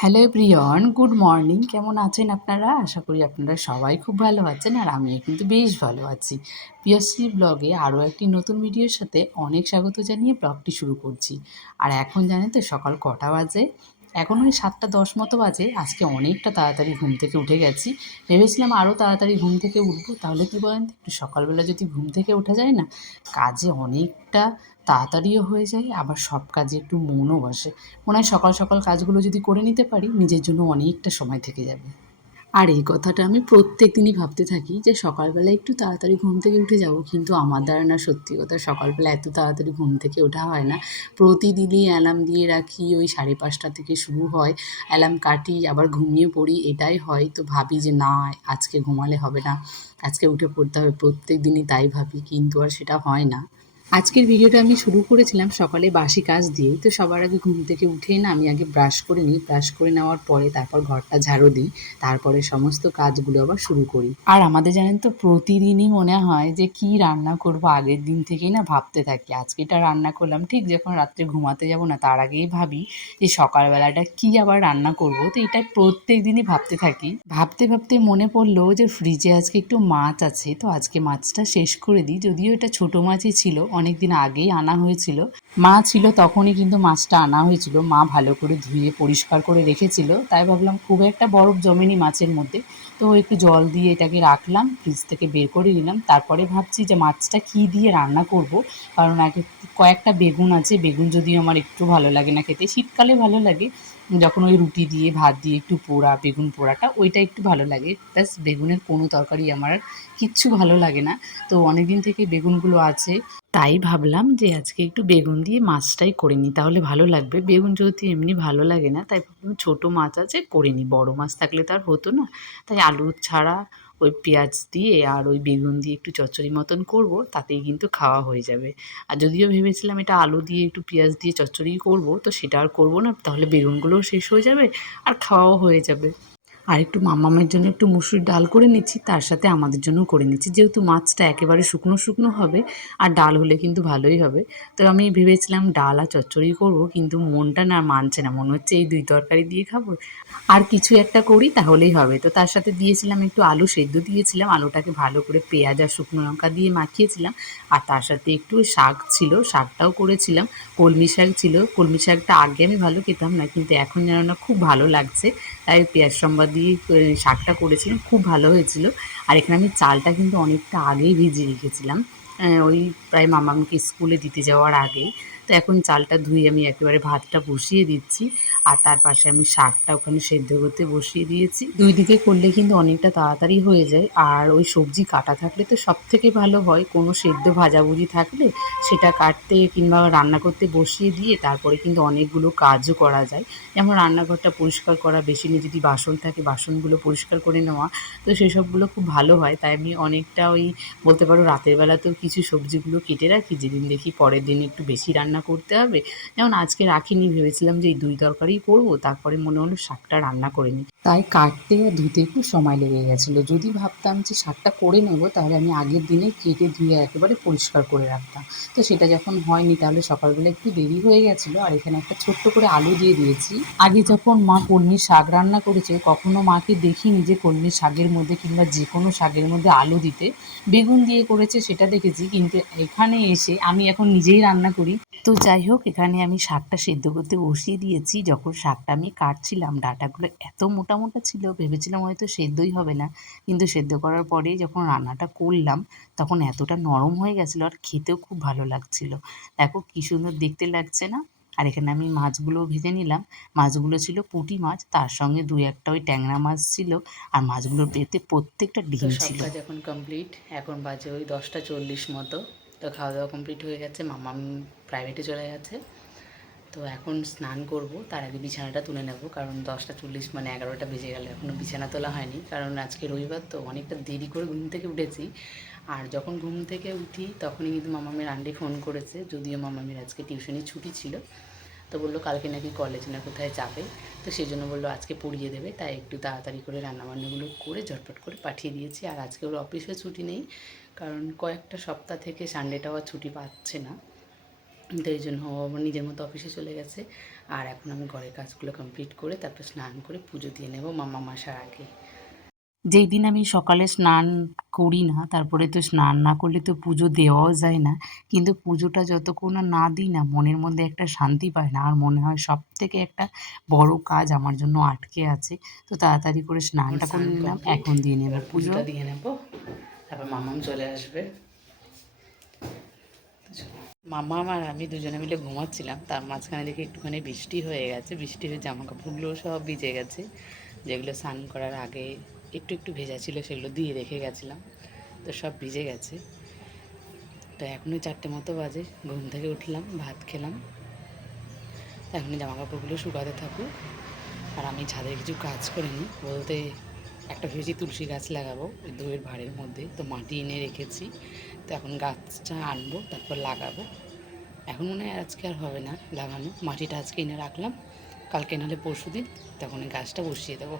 Hello everyone, good morning. কেমন আছেন আপনারা? আশা করি আপনারা সবাই খুব ভালো আছেন আর আমিও কিন্তু বেশ ভালো আছি। পিয়াশ্রী ব্লগে আরও একটি নতুন ভিডিওর সাথে অনেক স্বাগত জানিয়ে ব্লগটি শুরু করছি। আর এখন জানেন তো সকাল কটা বাজে? এখন ওই 7:10 মতো বাজে। আজকে অনেকটা তাড়াতাড়ি ঘুম থেকে উঠে গেছি। ভেবেছিলাম আরও তাড়াতাড়ি ঘুম থেকে উঠবো, তাহলে কি বলেন তো, একটু সকালবেলা যদি ঘুম থেকে ওঠা যায় না, কাজে অনেকটা তাড়াতাড়িও হয়ে যায়, আবার সব কাজে একটু মনও বসে। মনে হয় সকাল সকাল কাজগুলো যদি করে নিতে পারি, নিজের জন্য অনেকটা সময় থেকে যাবে। আর এই কথাটা আমি প্রত্যেক দিনই ভাবতে থাকি যে সকালবেলা একটু তাড়াতাড়ি ঘুম থেকে উঠে যাব, কিন্তু আমার দ্বারা না, সত্যি কথা, সকালবেলা এত তাড়াতাড়ি ঘুম থেকে ওঠা হয় না। প্রতিদিনই অ্যালার্ম দিয়ে রাখি, ওই 5:30 থেকে শুরু হয়, অ্যালার্ম কাটি, আবার ঘুমিয়ে পড়ি, এটাই হয়। তো ভাবি যে না, আজকে ঘুমালে হবে না, আজকে উঠে পড়তে হবে, প্রত্যেক দিনই তাই ভাবি, কিন্তু আর সেটা হয় না। আজকের ভিডিওটা আমি শুরু করেছিলাম সকালে বাসি কাজ দিয়েই। তো সবার আগে ঘুম থেকে উঠেই না আমি আগে ব্রাশ করে নিই। ব্রাশ করে নেওয়ার পরে তারপর ঘরটা ঝাড়ু দিই। তারপরে সমস্ত কাজগুলো আবার শুরু করি। আর আমাদের জানেন তো প্রতিদিনই মনে হয় যে কি রান্না করব, আগের দিন থেকেই না ভাবতে থাকি। আজকে এটা রান্না করলাম, ঠিক যখন রাত্রে ঘুমাতে যাব না তার আগেই ভাবি যে সকালবেলাটা কি আবার রান্না করব। তো এটা প্রত্যেক দিনই ভাবতে থাকি। ভাবতে ভাবতে মনে পড়লো যে ফ্রিজে আজকে একটু মাছ আছে, তো আজকে মাছটা শেষ করে দিই। যদিও এটা ছোট মাছই ছিল, অনেক দিন আগেই আনা হয়েছিল। মা ছিল তখনই কিন্তু মাছটা আনা হয়েছিল, মা ভালো করে ধুয়ে পরিষ্কার করে রেখেছিল। তাই ভাবলাম খুব একটা বরফ জমেনি মাছের মধ্যে, তো একটু জল দিয়ে এটাকে রাখলাম, ফ্রিজ থেকে বের করে নিলাম। তারপরে ভাবছি যে মাছটা কি দিয়ে রান্না করব, কারণ আগে কয়েকটা বেগুন আছে। বেগুন যদিও আমার একটু ভালো লাগে না খেতে, শীতকালে ভালো লাগে যখন ওই রুটি দিয়ে ভাত দিয়ে একটু পোড়া বেগুন পোড়াটা, ওইটা একটু ভালো লাগে। ব্যাস, বেগুনের কোনো তরকারি আমার আর কিচ্ছু ভালো লাগে না। তো অনেকদিন থেকে বেগুনগুলো আছে, তাই ভাবলাম যে আজকে একটু বেগুন দিয়ে মাছটাই করে নিই, তাহলে ভালো লাগবে। বেগুন যেহেতু এমনি ভালো লাগে না, তাই ভাবলাম ছোটো মাছ আছে করে নিই, বড়ো মাছ থাকলে তো আর হতো না। তাই আলু ছাড়া ওই পেঁয়াজ দিয়ে আর ওই বেগুন দিয়ে একটু চচ্চড়ি মতন করব, তাতেই কিন্তু খাওয়া হয়ে যাবে। আর যদিও ভেবেছিলাম এটা আলু দিয়ে একটু পেঁয়াজ দিয়ে চচ্চড়ি করব, তো সেটা আর করব না, তাহলে বেগুনগুলোও শেষ হয়ে যাবে আর খাওয়াও হয়ে যাবে। আর একটু মামামের জন্য একটু মুসুর ডাল করে নিচ্ছি, তার সাথে আমাদের জন্যও করে নিচ্ছি, যেহেতু মাছটা একেবারে শুকনো শুকনো হবে আর ডাল হলে কিন্তু ভালোই হবে। তো আমি ভেবেছিলাম ডাল আর চচ্চড়ি করব, কিন্তু মনটা না মানছে না, মনে হচ্ছে এই দুই তরকারি দিয়ে খাবো, আর কিছু একটা করি তাহলেই হবে। তো তার সাথে দিয়েছিলাম একটু আলু সেদ্ধ দিয়েছিলাম, আলুটাকে ভালো করে পেঁয়াজ আর শুকনো লঙ্কা দিয়ে মাখিয়েছিলাম। আর তার সাথে একটু শাক ছিল, শাকটাও করেছিলাম। কলমি শাক ছিল, কলমি শাকটা আগে আমি ভালো খেতাম না, কিন্তু এখন যেন না খুব ভালো লাগছে, তাই পেঁয়াজ সম্বাদ দিয়ে শাকটা করেছিলাম, খুব ভালো হয়েছিল। আর এখানে আমি চালটা কিন্তু অনেকটা আগেই ভিজিয়ে রেখেছিলাম, ওই প্রায় মামাকে স্কুলে দিতে যাওয়ার আগেই। তো এখন চালটা ধুয়ে আমি একেবারে ভাতটা বসিয়ে দিচ্ছি, আর তার পাশে আমি শাকটা ওখানে সেদ্ধ করতে বসিয়ে দিয়েছি। দুই দিকে করলে কিন্তু অনেকটা তাড়াতাড়ি হয়ে যায়। আর ওই সবজি কাটা থাকলে তো সব থেকে ভালো হয়, কোনো সেদ্ধ ভাজাভুজি থাকলে সেটা কাটতে কিংবা রান্না করতে বসিয়ে দিয়ে তারপরে কিন্তু অনেকগুলো কাজও করা যায়। যেমন রান্নাঘরটা পরিষ্কার করা, বেসিনে যদি বাসন থাকে বাসনগুলো পরিষ্কার করে নেওয়া, তো সেসবগুলো খুব ভালো হয়। তাই আমি অনেকটা ওই বলতে পারো রাতের বেলাতেও কিছু সবজিগুলো কেটে রাখি, যেদিন দেখি পরের দিন একটু বেশি রান্না করতে হবে। যেমন আজকে রাখিনি, ভেবেছিলাম যে এই দুই তরকারিই করবো, তারপরে মনে হলো শাকটা রান্না করে নিই, তাই কাটতে আর ধুতে একটু সময় লেগে গেছিলো। যদি ভাবতাম যে শাকটা করে নেবো, তাহলে আমি আগের দিনে কেটে ধুয়ে একেবারে পরিষ্কার করে রাখতাম। তো সেটা যখন হয়নি, তাহলে সকালবেলা একটু দেরি হয়ে গেছিলো। আর এখানে একটা ছোট্ট করে আলু দিয়ে দিয়েছি। আগে যখন মা কলমি শাক রান্না করেছে, কখনো মাকে দেখিনি যে কলমি শাকের মধ্যে কিংবা যে কোনো শাকের মধ্যে আলু দিতে। বেগুন দিয়ে করেছে সেটা দেখেছি, কিন্তু এখানে এসে আমি এখন নিজেই রান্না করি। তো যাই হোক, এখানে আমি শাকটা সেদ্ধ করতে বসিয়ে দিয়েছি। যখন শাকটা আমি কাটছিলাম, ডাঁটাগুলো এত মোটা মোটা ছিল, ভেবেছিলাম হয়তো সেদ্ধই হবে না, কিন্তু সেদ্ধ করার পরে যখন রান্নাটা করলাম, তখন এতটা নরম হয়ে গেছিলো আর খেতেও খুব ভালো লাগছিল। দেখো কি সুন্দর দেখতে লাগছে না? আর এখানে আমি মাছগুলো ভেজে নিলাম। মাছগুলো ছিল পুঁটি মাছ, তার সঙ্গে দুই একটা ওই ট্যাংরা মাছ ছিল, আর মাছগুলোর পেতে প্রত্যেকটা ডিম ছিল। সব কাজ এখন কমপ্লিট, এখন বাজে ওই 10:40 মতো। তো খাওয়া দাওয়া কমপ্লিট হয়ে গেছে, মামাম প্রাইভেটে চলে গেছে। তো এখন স্নান করব, তার আগে বিছানাটা তুলে নেব, কারণ 10:40 মানে 11টা বেজে গেল, এখনও বিছানা তোলা হয়নি, কারণ আজকে রবিবার তো অনেকটা দেরি করে ঘুম থেকে উঠেছি। আর যখন ঘুম থেকে উঠি তখনই কিন্তু মামামের আন্টি ফোন করেছে, যদিও মামামের আজকে টিউশনি ছুটি ছিল। তো বললো কালকে নাকি কলেজ না কোথায় যাবে, তো সেই জন্য বললো আজকে পড়িয়ে দেবে, তাই একটু তাড়াতাড়ি করে রান্নাবান্নাগুলো করে ঝটপট করে পাঠিয়ে দিয়েছি। আর আজকে ওর অফিসে ছুটি নেই, কারণ কয়েকটা সপ্তাহ থেকে সানডেটাও আর ছুটি পাচ্ছে না, তো এই জন্য ও নিজের মতো অফিসে চলে গেছে। আর এখন আমি ঘরের কাজগুলো কমপ্লিট করে তারপর স্নান করে পুজো দিয়ে নেব মামা আসার আগে। যেই দিন আমি সকালে স্নান করি না, তারপরে তো স্নান না করলে তো পুজো দেওয়াও যায় না। কিন্তু পুজোটা যতক্ষণ না দিই না, মনের মধ্যে একটা শান্তি পায় না। আর মনে হয় সবথেকে একটা বড় কাজ আমার জন্য আটকে আছে। তো তাড়াতাড়ি করে স্নানটা করে নিলাম, এখন দিয়ে নেব পুজোটা দিয়ে নেব, তারপর মামাম চলে আসবে। মামাম আর আমি দুজনে মিলে ঘুমাচ্ছিলাম, তার মাঝখানে দেখি একটুখানি বৃষ্টি হয়ে গেছে। বৃষ্টি হয়ে জামা কাপড়গুলো সব ভিজে গেছে, যেগুলো স্নান করার আগে একটু একটু ভেজা ছিল সেগুলো দিয়ে রেখে গেছিলাম, তো সব ভিজে গেছে। তো এখনই 4টে মতো বাজে, ঘুম থেকে উঠলাম, ভাত খেলাম, এখনই জামা কাপড়গুলো শুকাতে থাকুক। আর আমি ছাদে কিছু কাজ করে নিই, বলতে একটা ভেবেছি তুলসী গাছ লাগাবো ওই দইয়ের ভাঁড়ের মধ্যে, তো মাটি এনে রেখেছি। তো এখন গাছটা আনবো, তারপর লাগাবো। এখন মনে হয় আজকে আর হবে না লাগানো, মাটিটা আজকে এনে রাখলাম, কালকে নাহলে পরশু দিন তখন গাছটা বসিয়ে দেবো।